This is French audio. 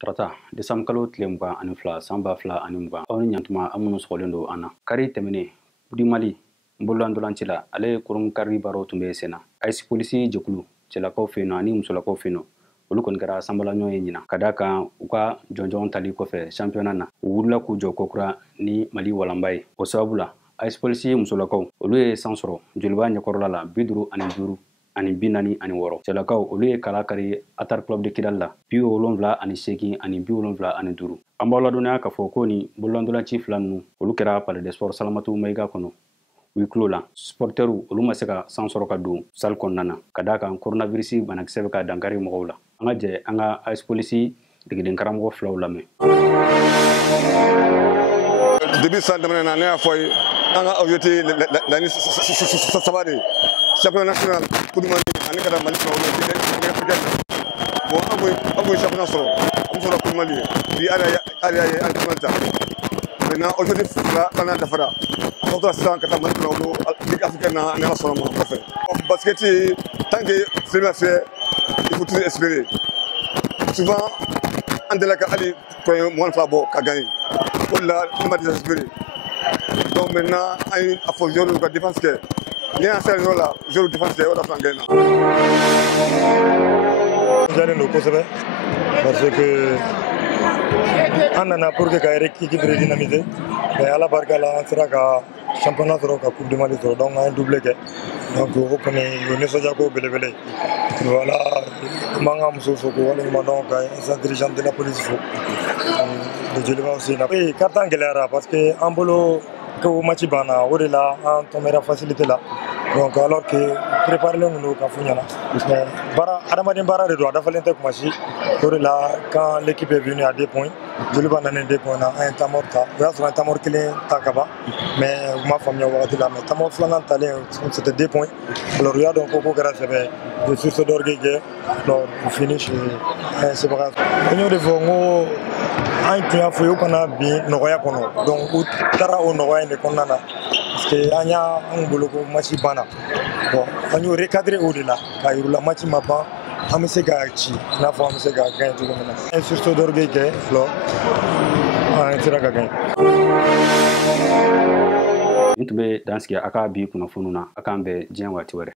Trata desam kalo tlemba ani fla samba fla ani mba oni nyantuma amunu skolendo ana kari temene budi mali mbolandolan cila ale kurum kari baro tumbe sena IC polisi jokulu cila ko feno ani musula ko feno olu kon kara sambala nyoy nyina kadaka uka jonjon tali ko fe championnat na wurla ku jokokura ni mali walambay o sabula IC polisi musula ko olu e sansoro julba nyakorla la biduru ani duru ani binani ani woro celakaw olu ye kala kari atar club de kidalla bi wolonvla ani segi ani bi wolonvla ani duru ambala dunya ka fo ko ni bolandola chief lanu olu kera palais des sports salamatu maiga kono wi klola sporteru olu maseka sansoro ka du sal konnana kadaka coronavirus banak sebeka dankari mogowla anga je anga ice police digidin karamo flawla me début ça demane na ne foy anga objectif la ni sabade championnat national pour demander ani kada mali ko bon amoy championnat solo am solo pour mali di ala entraînement maintenant objectif la kana dafara donc ça kata mali ko ligue africaine na solo mo fait basket tant que c'est bien fait il faut toujours espérer souvent Andelaka Ali pour moi fa bo ka gagner là il m'a désespéré donc maintenant il faut jouer la défense que les anciens là jouer la défense que on a fait gagner j'allais nous poser parce que on a pour que l'équipe redynamisée mais à la barque là on sera ka championnat sera ka coupe du Mali donc un doublé donc on connaît le soja ko belebele voilà manga musoso ko wala mandon ka sa dirigeant de la police fo de Djeliba aussi là et carton galera parce que en bolo ko match bana o de la en tomera facilité là donc alors que préparer le nous ka funyana bara adamaden bara de doit dafa lente ko match o de la quand l'équipe est venue à 2 points Djeliba n'a 2 points na un tamor ta ya sur un tamor clé takaba mais ma famille wa de la mais tamor flanant talé c'était 2 points alors il y a donc beaucoup grâce de sur ce d'orgueil alors on finish c'est pas grave on de vongo un qui a fait qu'on bien noya kono donc tara o noya ne konana parce que anya on boloko match bana bon on yo recadrer au delà ka yurula match mapa amese ga chi na fa amese ga gain tout comme ça et sur ce d'orgueil que lo un tira ga gain intube danski aka bi kuna fununa aka be jenwa tiwere